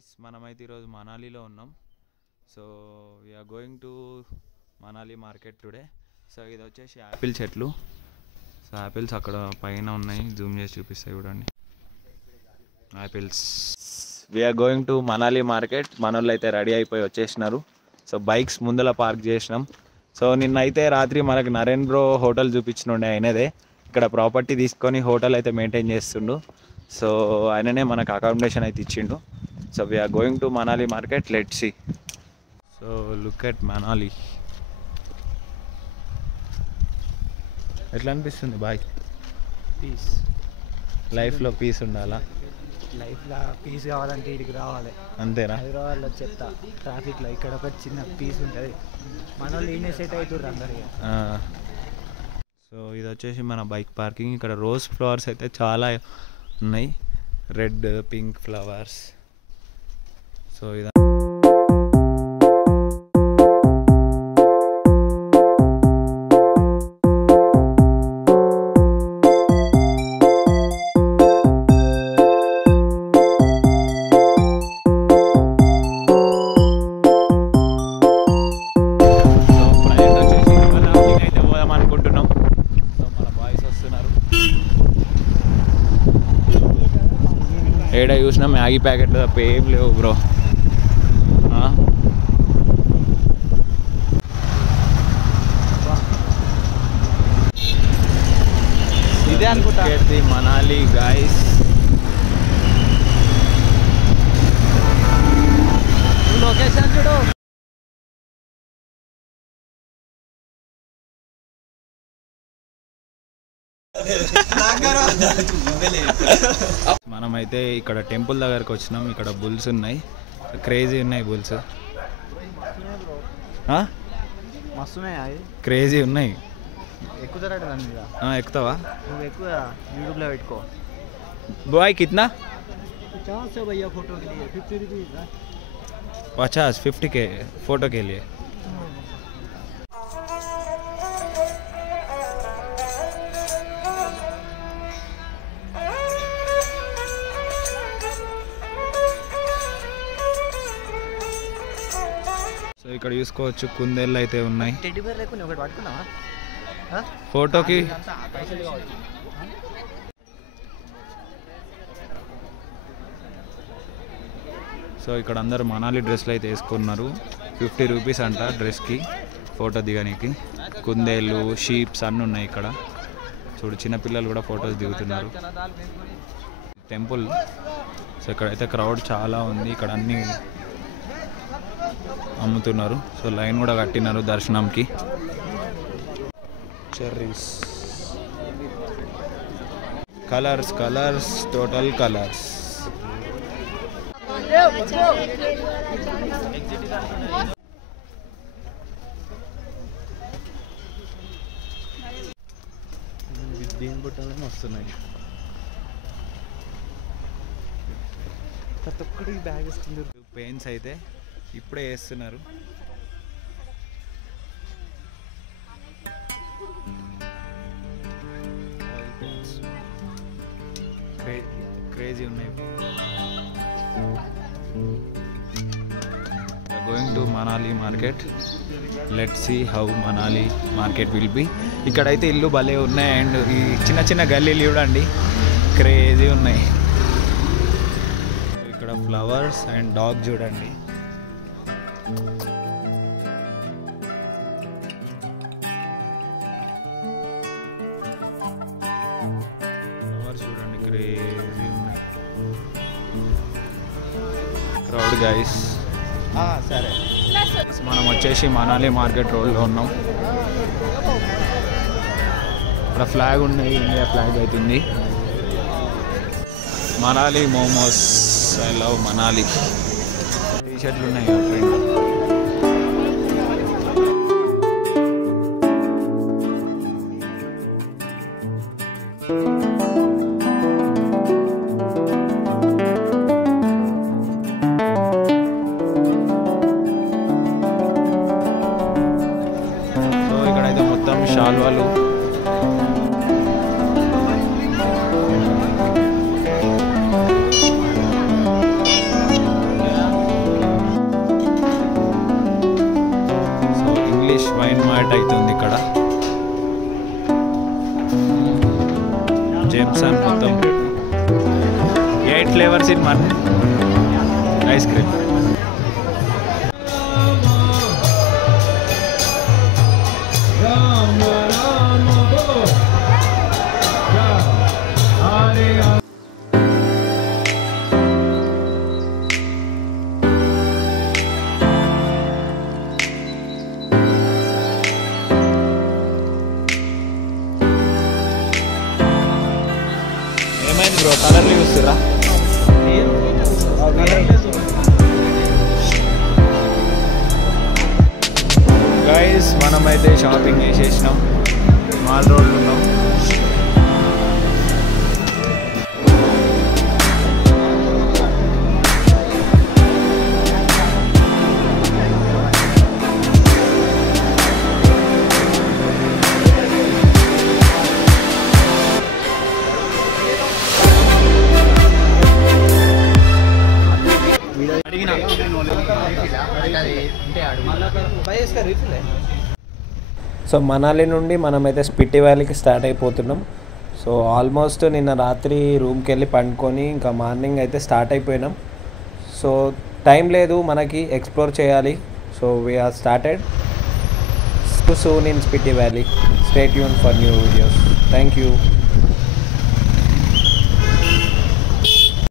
Guys, మనమైతే ఈరోజు మనాలిలో ఉన్నాం. So we're going to Manali market today. So ఇది వచ్చేసి యాపిల్ చెట్లు. సో యాపిల్స్ అక్కడ పైన ఉన్నాయి, జూమ్ చేసి చూపిస్తాయి చూడండి. Apples. We're going to Manali market. మనోళ్ళు అయితే రెడీ అయిపోయి వచ్చేసినారు. సో బైక్స్ ముందర పార్క్ చేసినాం. సో నిన్నైతే రాత్రి మనకు నరేంద్ర హోటల్ చూపించినుండే ఆయనదే. ఇక్కడ ప్రాపర్టీ తీసుకొని హోటల్ అయితే మెయింటైన్ చేస్తుండు. సో ఆయననే మనకు అకామిడేషన్ అయితే ఇచ్చిండు. So we're going to Manali market. Let's see. So look at Manali. ఎట్లా అనిపిస్తుంది బాయ్? పీస్. లైఫ్లో పీస్ ఉండాలా? లైఫ్లో పీస్ కావాలంటే ఇక్కడికి రావాలి. అంతేనా? హైదరాబాద్లో చెప్తా ట్రాఫిక్లో ఇక్కడ ఒక చిన్న పీస్ ఉంటుంది. మన వాళ్ళు ఈయన సెట్ అవుతారు అందరికీ. సో ఇది వచ్చేసి మన బైక్ పార్కింగ్. ఇక్కడ రోజ్ ఫ్లవర్స్ అయితే చాలా ఉన్నాయి, రెడ్ పింక్ ఫ్లవర్స్. సో ఇది ఏడా చూసినా మ్యాగీ ప్యాకెట్లు తప్ప ఏం లేవు బ్రో. ఇదే అనుకుంటా మనాలి గాయస్. లొకేషన్ చూడు. మనమైతే ఇక్కడ టెంపుల్ దగ్గరకు వచ్చినాం. ఇక్కడ బుల్స్ ఉన్నాయి, క్రేజీ ఉన్నాయి బుల్స్. మస్తున్నాయి, క్రేజీ ఉన్నాయి. ఎక్కుతారట దాని మీద. ఎక్కుతావా? నువ్వు ఎక్కువ యూట్యూబ్లో పెట్టుకో. బాయ్ కిतना? 50 भैया फोटो के लिए 50 रुपीज़. 50 के फोटो के लिए. సో ఇక్కడ చూసుకోవచ్చు కుందేళ్ళు అయితే ఉన్నాయి. టెడ్డీ బేర్ లేకుండా ఒకటి పట్టుకున్నావా ఫోటోకి? సో ఇక్కడ అందరు మనాలి డ్రెస్లు అయితే వేసుకున్నారు. 50 రూపీస్ అంట డ్రెస్కి, ఫోటో దిగడానికి. కుందేళ్ళు, షీప్స్ అన్నీ ఉన్నాయి ఇక్కడ. చూడు, చిన్నపిల్లలు కూడా ఫొటోస్ దిగుతున్నారు. టెంపుల్. సో ఇక్కడైతే క్రౌడ్ చాలా ఉంది. ఇక్కడ అన్నీ అమ్ముతున్నారు. సో లైన్ కూడా కట్టినారు దర్శనంకి. Cherries, colours colours, total colours. దీని బుట్టలన్నీ వస్తున్నాయి. ప్రతి ఒక్కటి బ్యాగ్ ఇస్తున్నారు. పెయిన్స్ అయితే ఇప్పుడే వేస్తున్నారు. క్రేజీ ఉన్నాయి. Going to Manali market. Let's see how Manali market will be. ఇక్కడైతే ఇల్లు భలే ఉన్నాయి. అండ్ ఈ చిన్న చిన్న గల్లీలు చూడండి, క్రేజీ ఉన్నాయి. ఇక్కడ ఫ్లవర్స్ అండ్ డాగ్ చూడండి. ఫ్లవర్స్ చూడండి, క్రేజీ ఉన్నాయి. Crowd guys. సరే, మనం వచ్చేసి మనాలి మార్కెట్ రోడ్లో ఉన్నాం. ఇక్కడ ఫ్లాగ్ ఉన్నాయి, ఇండియా ఫ్లాగ్ అవుతుంది. Manali momos, I love Manali. టీ షర్ట్లు ఉన్నాయి ఫ్రెండ్. సో ఇక్కడైతే మొత్తం శాల్వాలు, స్టార్ట్ అవుతుంది ఇక్కడ. జేమ్సన్ మొత్తం 8 ఫ్లేవర్స్ ఇన్ 1 ఐస్ క్రీమ్. ఏమైంది బ్రో, కలర్లు చూస్తురా? గైస్ మనమైతే షాపింగ్ చేసేసినాం, మాల్ రోడ్లు ఉన్నాం. సో మనాలి నుండి మనమైతే స్పిట్టి వ్యాలీకి స్టార్ట్ అయిపోతున్నాం. సో ఆల్మోస్ట్ నిన్న రాత్రి రూమ్కి వెళ్ళి పండుకొని ఇంకా మార్నింగ్ అయితే స్టార్ట్ అయిపోయినాం. సో టైం లేదు మనకి, ఎక్స్ప్లోర్ చేయాలి. So we're started soon in Spiti valley. Stay tune for new videos. Thank you.